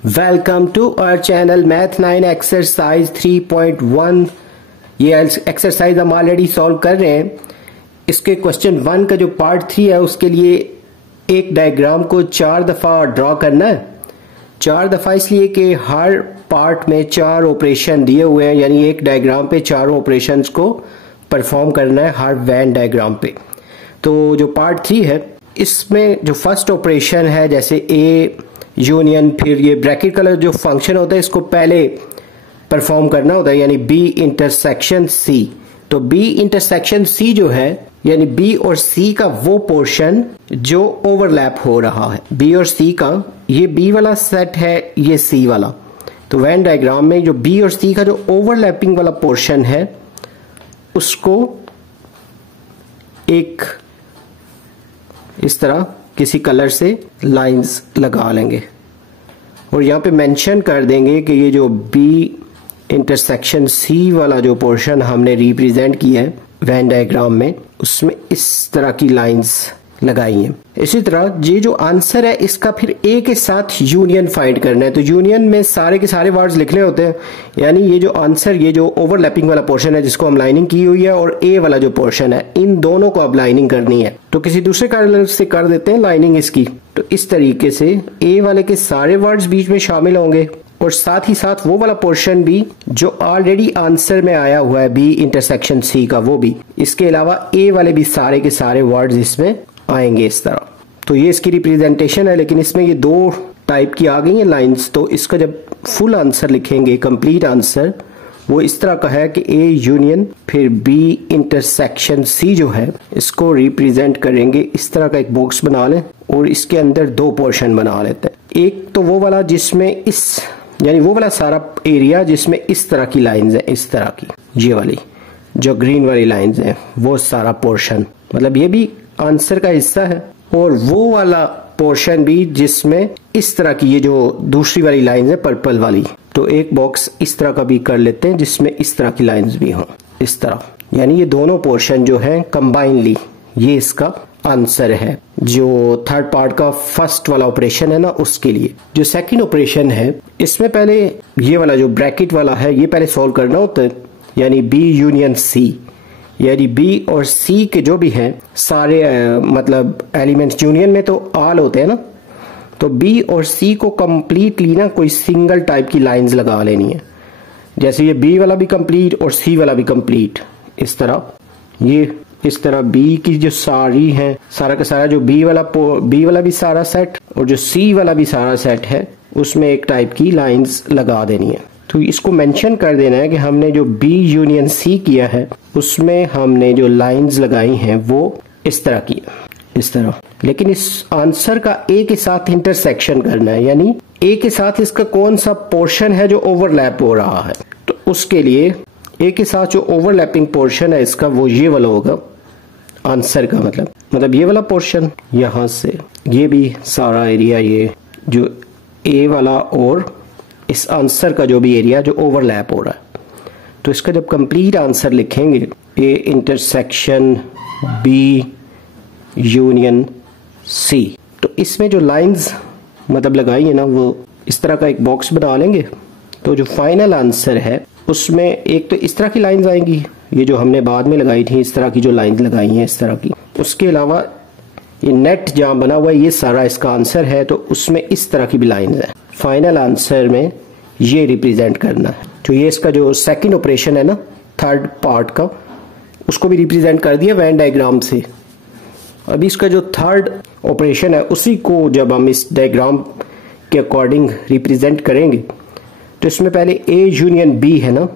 Welcome to our channel math 9 exercise 3.1। ये exercise हम already solve कर रहे हैं। इसके क्वेश्चन 1 का जो पार्ट 3 है उसके लिए एक डायग्राम को 4 दफा ड्रॉ करना है। 4 दफा इसलिए कि हर पार्ट में 4 ऑपरेशन दिए हुए हैं, यानी एक डायग्राम पे 4 ऑपरेशंस को परफॉर्म करना है हर वैन डायग्राम पे। तो जो पार्ट 3 है इसमें जो फर्स्ट ऑपरेशन है, जैसे ए यूनियन, फिर ये ब्रैकेट कलर जो फंक्शन होता है इसको पहले परफॉर्म करना होता है, यानी बी इंटरसेक्शन सी। तो बी इंटरसेक्शन सी जो है यानी बी और सी का वो पोर्शन जो ओवरलैप हो रहा है। बी और सी का ये बी वाला सेट है, ये सी वाला। तो वैन डायग्राम में जो बी और सी का जो ओवरलैपिंग वाला पोर्शन है उसको एक इस तरह किसी कलर से लाइंस लगा लेंगे और यहाँ पे मेंशन कर देंगे कि ये जो बी इंटरसेक्शन सी वाला जो पोर्शन हमने रिप्रेजेंट किया है वैन डायग्राम में, उसमें इस तरह की लाइंस लगाई हैं। इसी तरह ये जो आंसर है इसका फिर ए के साथ यूनियन फाइंड करना है। तो यूनियन में सारे के सारे वर्ड्स लिखने होते हैं, यानी ये जो आंसर, ये जो ओवरलैपिंग वाला पोर्शन है जिसको हम लाइनिंग की हुई है, और ए वाला जो पोर्शन है, इन दोनों को अब लाइनिंग करनी है। तो किसी दूसरे कलर से कर देते हैं लाइनिंग इसकी। तो इस तरीके से ए वाले के सारे वर्ड्स बीच में शामिल होंगे और साथ ही साथ वो वाला पोर्शन भी जो ऑलरेडी आंसर में आया हुआ है बी इंटरसेक्शन सी का, वो भी। इसके अलावा ए वाले भी सारे के सारे वर्ड्स इसमें आएंगे इस तरह। तो ये इसकी रिप्रेजेंटेशन है, लेकिन इसमें ये 2 टाइप की आ गई है लाइंस। तो इसका जब फुल आंसर लिखेंगे, कंप्लीट आंसर, वो इस तरह का है कि ए यूनियन फिर बी इंटरसेक्शन सी जो है इसको रिप्रेजेंट करेंगे। इस तरह का एक बॉक्स बना लें और इसके अंदर 2 पोर्शन बना लेते हैं। एक तो वो वाला जिसमें इस, यानी वो वाला सारा एरिया जिसमें इस तरह की लाइंस है, इस तरह की, ये वाली जो ग्रीन वाली लाइंस है, वो सारा पोर्शन, मतलब ये भी आंसर का हिस्सा है। और वो वाला पोर्शन भी जिसमें इस तरह की ये जो दूसरी वाली लाइंस है पर्पल वाली। तो एक बॉक्स इस तरह का भी कर लेते हैं जिसमें इस तरह की लाइंस भी हों, इस तरह। यानी ये दोनों पोर्शन जो हैं कंबाइनली ये इसका आंसर है। जो थर्ड पार्ट का फर्स्ट वाला ऑपरेशन है ना, उसके लिए। जो सेकंड ऑपरेशन है इसमें पहले ये वाला जो ब्रैकेट वाला है ये पहले सॉल्व करना होता है, यानी बी यूनियन सी, यानी बी और सी के जो भी हैं सारे मतलब एलिमेंट्स, यूनियन में तो ऑल होते हैं ना, तो बी और सी को कंप्लीटली ना कोई सिंगल टाइप की लाइंस लगा लेनी है। जैसे ये बी वाला भी कंप्लीट और सी वाला भी कंप्लीट, इस तरह। ये इस तरह बी की जो सारी है, सारा का सारा जो बी वाला भी सारा सेट और जो सी वाला भी सारा सेट है, उसमें एक टाइप की लाइंस लगा देनी है। तो इसको मेंशन कर देना है कि हमने जो बी यूनियन सी किया है उसमें हमने जो लाइंस लगाई हैं वो इस तरह की, इस तरह। लेकिन इस आंसर का ए के साथ इंटरसेक्शन करना है, यानी ए के साथ इसका कौन सा पोर्शन है जो ओवरलैप हो रहा है। तो उसके लिए ए के साथ जो ओवरलैपिंग पोर्शन है इसका, वो ये वाला होगा आंसर का। मतलब ये वाला पोर्शन, यहां से ये भी सारा एरिया, ये जो ए वाला और इस आंसर का जो भी एरिया जो ओवरलैप हो रहा है। तो इसका जब कंप्लीट आंसर लिखेंगे, A intersection B union C, तो इसमें जो लाइंस मतलब लगाई है ना, वो इस तरह का एक बॉक्स बना लेंगे। तो जो फाइनल आंसर है उसमें एक तो इस तरह की लाइंस आएंगी, ये जो हमने बाद में लगाई थी, इस तरह की जो लाइंस लगाई हैं इस तरह की। उसके अलावा ये नेट जहां बना हुआ है ये सारा इसका आंसर है, तो उसमें इस तरह की भी लाइंस है। फाइनल आंसर में ये रिप्रेजेंट करना है। तो ये इसका जो सेकंड ऑपरेशन है ना थर्ड पार्ट का, उसको भी रिप्रेजेंट कर दिया वैन डायग्राम से। अभी इसका जो थर्ड ऑपरेशन है उसी को जब हम इस डायग्राम के अकॉर्डिंग रिप्रेजेंट करेंगे, तो इसमें पहले ए यूनियन बी है ना,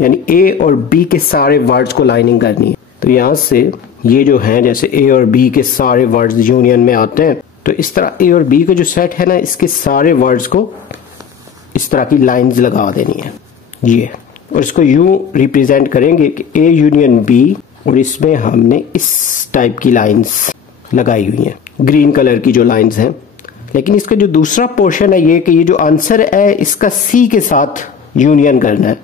यानी ए और बी के सारे वर्ड्स को लाइनिंग करनी है। तो यहां से ये जो है, जैसे ए और बी के सारे वर्ड्स यूनियन में आते हैं, तो इस तरह ए और बी का जो सेट है ना, इसके सारे वर्ड्स को इस तरह की लाइंस लगा देनी है ये। और इसको यूं रिप्रेजेंट करेंगे कि ए यूनियन बी, और इसमें हमने इस टाइप की लाइंस लगाई हुई हैं, ग्रीन कलर की जो लाइंस हैं। लेकिन इसका जो दूसरा पोर्शन है ये कि ये जो आंसर है इसका सी के साथ यूनियन करना है।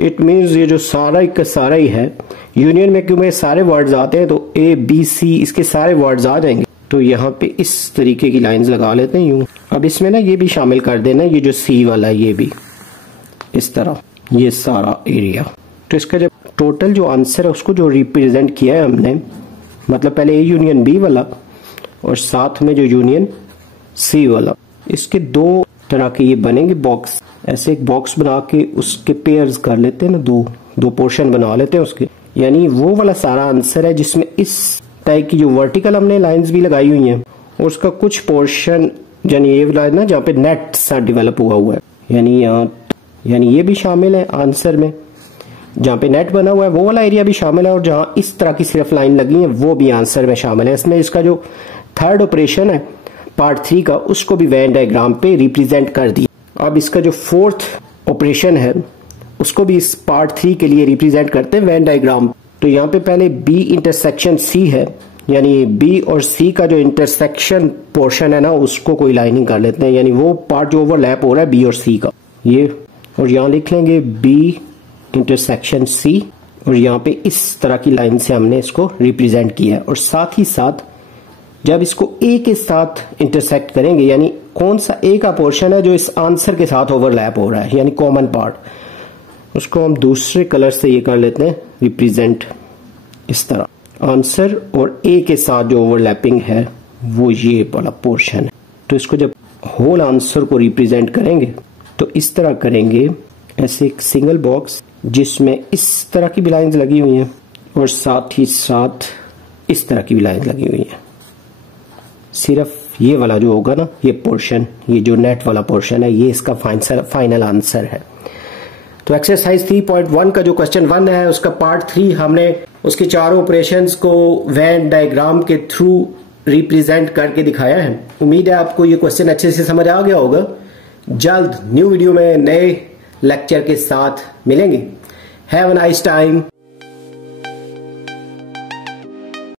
इट मीन्स ये जो सारा का सारा ही है यूनियन में, क्योंकि सारे वर्ड्स आते हैं तो ए बी सी इसके सारे वर्ड्स आ जाएंगे। तो यहाँ पे इस तरीके की लाइंस लगा लेते हैं यूं। अब इसमें ना ये भी शामिल कर देना, ये जो सी वाला है ये भी इस तरह, ये सारा एरिया। तो इसका जब टोटल जो आंसर है उसको जो रिप्रेजेंट किया है हमने, मतलब पहले ए यूनियन बी वाला और साथ में जो यूनियन सी वाला, इसके दो तरह के ये बनेंगे बॉक्स। ऐसे एक बॉक्स बना के उसके पेयर्स कर लेते हैं ना, दो पोर्शन बना लेते हैं उसके, यानी वो वाला सारा आंसर है जिसमें इस टाइप की जो वर्टिकल हमने लाइंस भी लगाई हुई हैं और उसका कुछ पोर्शन, यानी ये वाला ना जहाँ पे नेट सा डेवलप हुआ है, यानी ये भी शामिल है आंसर में। जहाँ पे नेट बना हुआ है वो वाला एरिया भी शामिल है, और जहाँ इस तरह की सिर्फ लाइन लगी है वो भी आंसर में शामिल है। इसमें इसका जो थर्ड ऑपरेशन है पार्ट 3 का, उसको भी वेन डायग्राम पे रिप्रेजेंट कर दिया। अब इसका जो फोर्थ ऑपरेशन है उसको भी इस पार्ट 3 के लिए रिप्रेजेंट करते हैं वेन डायग्राम। तो यहाँ पे पहले बी इंटरसेक्शन सी है, यानी बी और सी का जो इंटरसेक्शन पोर्शन है ना उसको कोई लाइनिंग कर लेते हैं, यानी वो पार्ट जो ओवरलैप हो रहा है बी और सी का ये, और यहाँ लिख लेंगे बी इंटरसेक्शन सी, और यहाँ पे इस तरह की लाइन से हमने इसको रिप्रेजेंट किया है। और साथ ही साथ जब इसको ए के साथ इंटरसेक्ट करेंगे, यानी कौन सा ए का पोर्शन है जो इस आंसर के साथ ओवरलैप हो रहा है, यानी कॉमन पार्ट, उसको हम दूसरे कलर से ये कर लेते हैं रिप्रेजेंट इस तरह। आंसर और ए के साथ जो ओवरलैपिंग है वो ये वाला पोर्शन है। तो इसको जब होल आंसर को रिप्रेजेंट करेंगे तो इस तरह करेंगे, ऐसे एक सिंगल बॉक्स जिसमें इस तरह की भी लाइंस लगी हुई हैं और साथ ही साथ इस तरह की भी लाइंस लगी हुई हैं। सिर्फ ये वाला जो होगा ना, ये पोर्शन, ये जो नेट वाला पोर्शन है, ये इसका फाइनल आंसर है। तो एक्सरसाइज 3.1 का जो क्वेश्चन 1 है उसका पार्ट 3 हमने उसके चारों ऑपरेशंस को वेन डायग्राम के थ्रू रिप्रेजेंट करके दिखाया है। उम्मीद है आपको ये क्वेश्चन अच्छे से समझ आ गया होगा। जल्द न्यू वीडियो में नए लेक्चर के साथ मिलेंगे। Have a nice time.